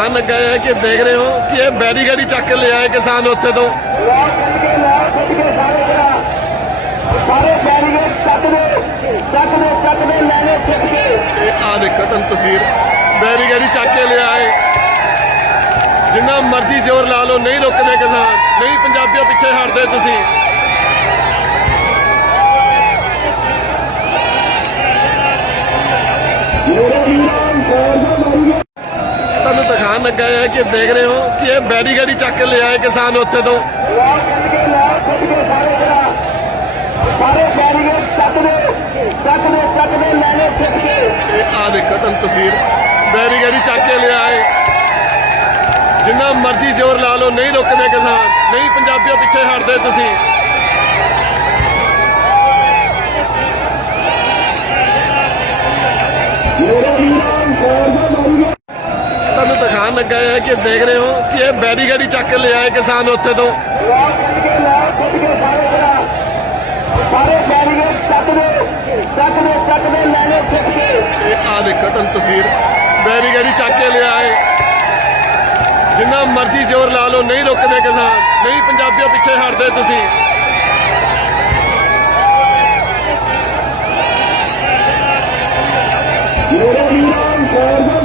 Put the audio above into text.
ਦਿਖਾਣ ਲੱਗਾ ਹੈ ਕਿ ਦੇਖ ਰਹੇ ਹੋ ਕਿ ਇਹ ਬੈਰੀਗੇਡ ਚੱਕ ਕੇ ਲਿਆਏ ਕਿਸਾਨ ਉੱਥੇ ਤੋਂ। ਸਾਰੇ ਚੱਕ ਕੇ ਆ ਦੇਖੋ ਤੁਹਾਨੂੰ ਤਸਵੀਰ। ਬੈਰੀਗੇਡ ਚੱਕ ਕੇ ਲਿਆਏ। ਜਿੰਨਾ ਮਰਜ਼ੀ ਜ਼ੋਰ ਲਾ ਲਓ, ਨਹੀਂ ਰੁਕਦੇ ਕਿਸਾਨ। ਨਹੀਂ ਪੰਜਾਬੀਓ ਪਿੱਛੇ ਹਟਦੇ ਤੁਸੀਂ। ਮੇਰੇ ਵੀਰਾਂ ਗੌਰ ਮਾਰੀਏ ਤੁਹਾਨੂੰ ਦਿਖਾਣ ਲੱਗਾ ਹੈ ਕਿ ਦੇਖ ਰਹੇ ਹੋ ਕਿ ਇਹ ਬੈਰੀਗੇਡ ਹੀ ਚੱਕ ਕੇ ਲਿਆਏ ਕਿਸਾਨ ਉੱਥੇ ਤੋਂ। ਆ ਦੇਖੋ ਤੁਹਾਨੂੰ ਤਸਵੀਰ। ਬੈਰੀਗੇਡ ਹੀ ਚੱਕ ਕੇ ਲਿਆਏ। ਜਿੰਨਾ ਮਰਜ਼ੀ ਜ਼ੋਰ ਲਾ ਲਓ ਨਹੀਂ ਰੁਕਦੇ ਕਿਸਾਨ। ਨਹੀਂ ਪੰਜਾਬੀਓ ਪਿੱਛੇ ਹਟਦੇ ਤੁਸੀਂ। ਮੇਰੇ ਵੀਰਾਂ गए हैं कि देख रहे हो कि ये बैरीगेडी चक ले आए किसान उत्थे तो ਆ ਦੇਖੋ ਤੁਹਾਨੂੰ ਤਸਵੀਰ। ਬੈਰੀ ਗੜੀ ਚੱਕ ਕੇ ਲਿਆਏ। ਜਿੰਨਾ ਮਰਜ਼ੀ ਜ਼ੋਰ ਲਾ ਲਓ, ਨਹੀਂ ਰੁਕਦੇ ਕਿਸਾਨ। ਨਹੀਂ ਪੰਜਾਬੀਆਂ ਪਿੱਛੇ ਹਟਦੇ ਤੁਸੀਂ। ਯੋਰਾ ਵੀਰਾਂ ਕੋਰ ਦਾ